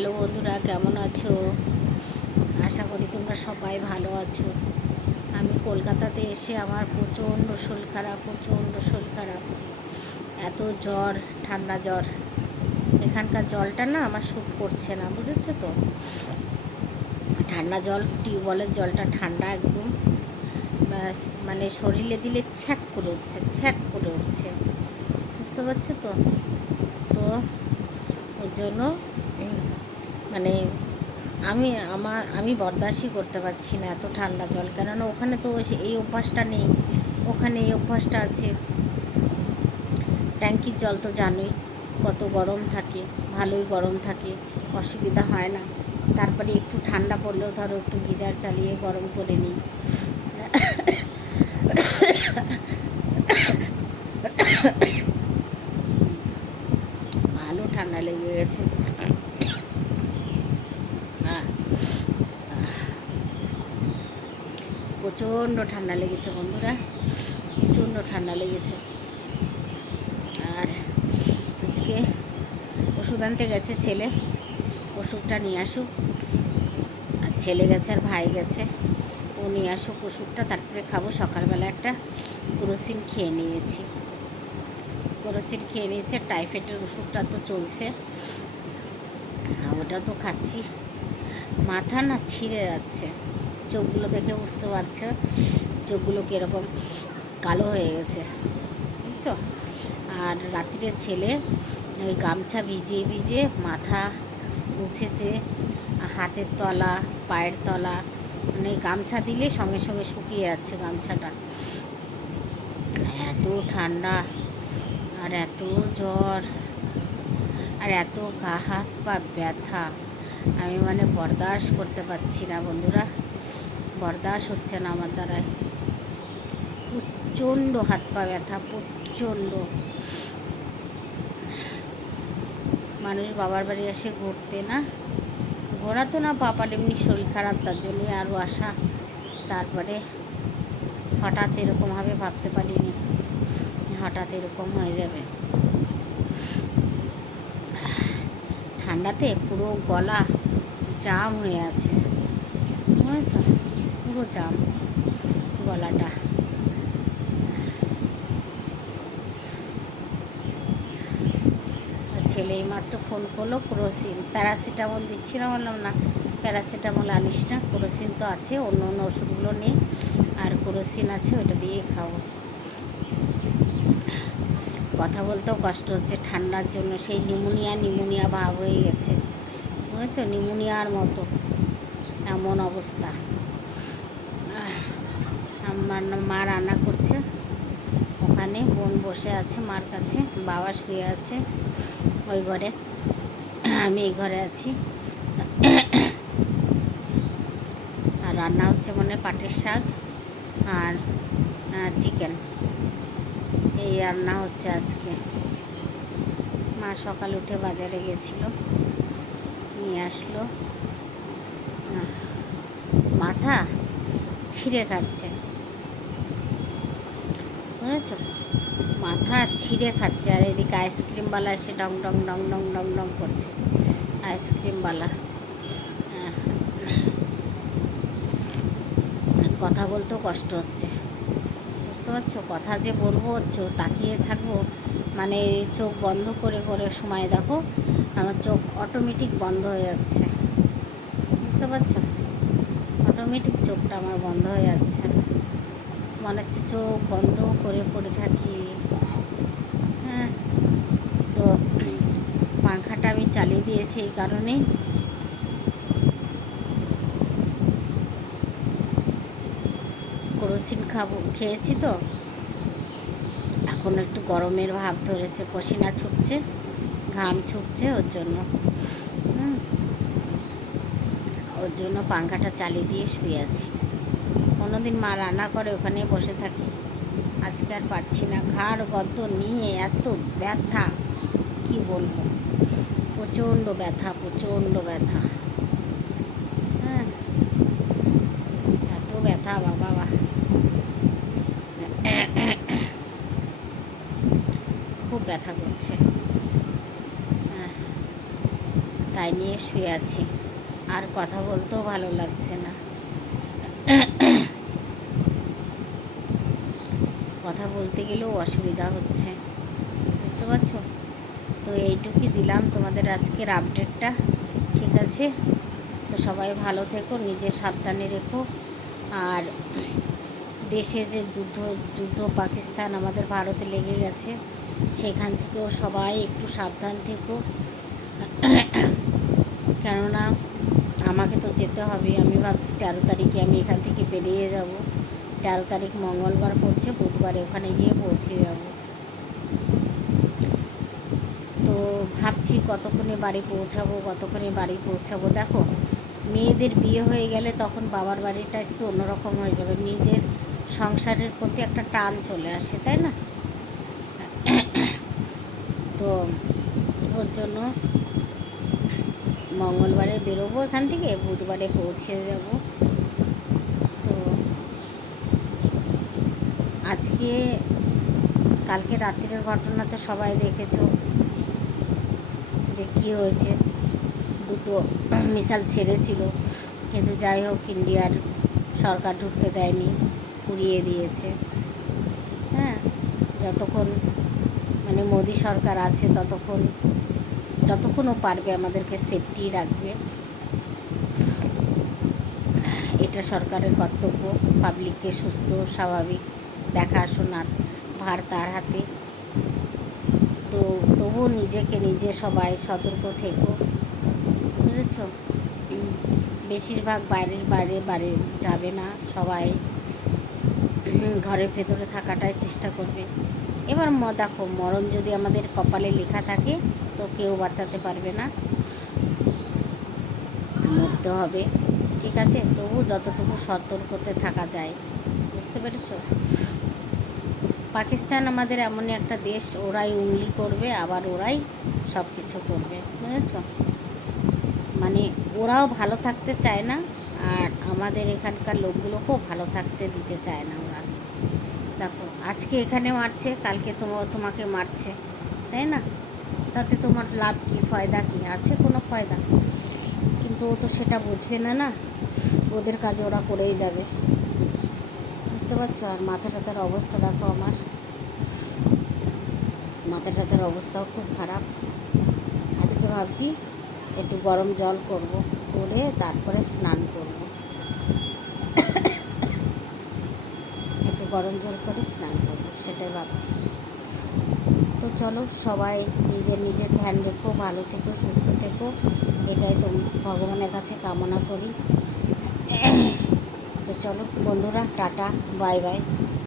Hello বন্ধুরা, কেমন আছো? আশা করি তোমরা সবাই ভালো আছো। আমি কলকাতাতে এসে আমার প্রচণ্ড শরীর খারাপ, এত জ্বর, ঠান্ডা জ্বর। এখানকার জলটা না আমার স্যুট করছে না, বুঝেছো তো। ঠান্ডা জল, টিউবওয়েলের জলটা ঠান্ডা একদম, ব্যাস মানে শরীরে দিলে ছ্যাক করে উঠছে, বুঝতে পারছো তো। তো ওর জন্য মানে আমি বরদাস্তই করতে পারছি না এত ঠান্ডা জল। কেননা ওখানে তো এই অভ্যাসটা নেই, ওখানে এই অভ্যাসটা আছে। ট্যাঙ্কির জল তো জানোই কত গরম থাকে, ভালোই গরম থাকে, অসুবিধা হয় না। তারপরে একটু ঠান্ডা পড়লেও ধরো একটু গিজার চালিয়ে গরম করে নিই। ভালো ঠান্ডা লেগে গেছে। প্রচণ্ড ঠান্ডা লেগেছে বন্ধুরা, প্রচণ্ড ঠান্ডা লেগেছে। আর আজকে ওষুধ আনতে গেছে ছেলে, ওষুধটা নিয়ে আসুক। আর ছেলে গেছে আর ভাই গেছে, ও নিয়ে আসুক ওষুধটা, তারপরে খাবো। সকালবেলা একটা ক্রোসিন খেয়ে নিয়েছি, টাইফয়েডের ওষুধটা তো চলছে, ওটা তো খাচ্ছি। মাথা না ছিঁড়ে যাচ্ছে, চোখগুলো দেখে বুঝতে পারছো, চোখগুলো কীরকম কালো হয়ে গেছে, বুঝছো। আর রাত্রে ছেলে ওই গামছা ভিজিয়ে মাথা মুছেছে, হাতের তলা, পায়ের তলা, মানে গামছা দিলে সঙ্গে সঙ্গে শুকিয়ে যাচ্ছে গামছাটা। এত ঠান্ডা আর এত জ্বর আর এত গা হাত পা ব্যথা, আমি মানে বরদাস্ত করতে পারছি না বন্ধুরা, বরদাস্ত হচ্ছে না আমার দ্বারায়। প্রচণ্ড হাত পা ব্যথা, প্রচণ্ড। মানুষ বাবার বাড়ি আসে ঘুরতে, না ঘোরা তো না, বাবার এমনি শরীর খারাপ, তার জন্যই আরও আসা। তারপরে হঠাৎ এরকম হবে ভাবতে পারিনি, হঠাৎ এরকম হয়ে যাবে। ঠান্ডাতে পুরো গলা জাম হয়ে আছে, বুঝেছ, পুরো জাম গলাটা। ছেলে এইমাত্র ফোন করলো, প্যারাসিটামল দিচ্ছিলাম, বললাম না প্যারাসিটামল আনিস না, ক্রোসিন তো আছে, অন্য ওষুধগুলো নেই, আর ক্রোসিন আছে, ওইটা দিয়ে খাবো। কথা বলতেও কষ্ট হচ্ছে ঠান্ডার জন্য, সেই নিউমোনিয়া ভাব হয়ে গেছে, বুঝেছো, নিউমোনিয়ার মতো এমন অবস্থা। আমার মা রান্না করছে, ওখানে বোন বসে আছে মার কাছে, বাবা শুয়ে আছে ওই ঘরে, আমি এই ঘরে আছি। আর রান্না হচ্ছে মনে পাটের শাক আর চিকেন, এই রান্না হচ্ছে আজকে। মা সকালে উঠে বাজারে গেছিল, নিয়ে আসলো। মাথা ছিঁড়ে খাচ্ছে, বুঝেছ, মাথা ছিঁড়ে খাচ্ছে। আর এদিকে আইসক্রিমওয়ালা এসে ডং ডং ডং ডং ডং ডং করছে, আইসক্রিমওয়ালা। কথা বলতেও কষ্ট হচ্ছে, বুঝতে পারছো, কথা যে বলবো তাকিয়ে থাকবো, মানে চোখ বন্ধ করে করে সময় দেখো আমার চোখ অটোমেটিক বন্ধ হয়ে যাচ্ছে, বুঝতে পারছো, অটোমেটিক চোখটা আমার বন্ধ হয়ে যাচ্ছে, মনে হচ্ছে চোখ বন্ধ করে পড়ে থাকি। হ্যাঁ, তো পাংখাটা আমি চালিয়ে দিয়েছি এই কারণেই, ক্রোসিন খেয়েছি তো, এখন একটু গরমের ভাব ধরেছে, পসিনা ছুটছে, ঘাম ছুটছে, ওর জন্য পাংখাটা চালিয়ে দিয়ে শুয়ে আছি। কোনোদিন মা রান্না করে ওখানে বসে থাকি, আজকে আর পারছি না, ঘাড় গদ্দ নিয়ে এত ব্যথা কি বলবো, প্রচণ্ড ব্যথা। হ্যাঁ, এত ব্যথা বাবা, খুব ব্যথা করছে। তাই নিয়ে শুয়ে আছি, আর কথা বলতেও ভালো লাগছে না। কথা বলতে গেলেও অসুবিধা হচ্ছে, বুঝতে পারছো? তো এইটুকুই দিলাম তোমাদের আজকের আপডেটটা, ঠিক আছে? তো সবাই ভালো থেকো, নিজে সাবধানে রেখো। আর দেশে যে যুদ্ধ পাকিস্তান আমাদের ভারতে লেগে গেছে, সেখান থেকেও সবাই একটু সাবধান থেকো, কেননা আমাকে তো যেতে হবে। আমি ভাবছি 13 তারিখে আমি এখান থেকে বেরিয়ে যাব। 13 তারিখ মঙ্গলবার পড়ছে, বুধবারে ওখানে গিয়ে পৌঁছে যাব। তো ভাবছি কতক্ষণে বাড়ি পৌঁছাবো। দেখো, মেয়েদের বিয়ে হয়ে গেলে তখন বাবার বাড়িটা একটু অন্যরকম হয়ে যাবে, নিজের সংসারের প্রতি একটা টান চলে আসে, তাই না? তো ওর জন্য মঙ্গলবারে বেরোবো এখান থেকে, বুধবারে পৌঁছে যাব। তো আজকে কালকে রাত্রের ঘটনা তো সবাই দেখেছো যে কী হয়েছে। দুটো মিসাইল ছেড়েছিল, কিন্তু যাই হোক ইন্ডিয়ার সরকার ঢুকতে দেয়নি, উড়িয়ে দিয়েছে। হ্যাঁ, যতক্ষণ মানে মোদি সরকার আছে যতক্ষণও পারবে আমাদেরকে সেফটি রাখবে। এটা সরকারের কর্তব্য, পাবলিককে সুস্থ স্বাভাবিক দেখাশোনার ভার তার হাতে। তো তবুও নিজে সবাই সতর্ক থেকো, বুঝেছ? বেশিরভাগ বাইরে যাবে না, সবাই ঘরের ভেতরে থাকাটাই চেষ্টা করবে। এবার দেখো, মরণ যদি আমাদের কপালে লেখা থাকে তো কেউ বাঁচাতে পারবে না, মরতে হবে, ঠিক আছে? তবু যতটুকু সতর্কতে থাকা যায়, বুঝতে পেরেছ? পাকিস্তান আমাদের এমনই একটা দেশ, ওরাই উংলি করবে, আবার ওরাই সব কিছু করবে, বুঝেছ? মানে ওরাও ভালো থাকতে চায় না, আর আমাদের এখানকার লোকগুলোকেও ভালো থাকতে দিতে চায় না ওরা। দেখো, আজকে এখানে মারছে, কালকে তোমাকে মারছে, তাই না? তাতে তোমার লাভ কী, ফয়দা কী আছে? কোনো ফয়দা। কিন্তু ও তো সেটা বুঝবে না, না, ওদের কাজে ওরা করেই যাবে, বুঝতে পারছো? আর মাথা টাথার অবস্থা দেখো, আমার মাথা টাথার অবস্থাও খুব খারাপ। আজকে ভাবছি একটু গরম জল করে তারপরে স্নান করব, একটু গরম জল করে স্নান করব, সেটাই ভাবছি। তো চলো, সবাই নিজের ধ্যান রেখো, ভালো থেকো, সুস্থ থেকো, এটাই তো ভগবানের কাছে কামনা করি। তো চলো বন্ধুরা, টাটা, বাই বাই।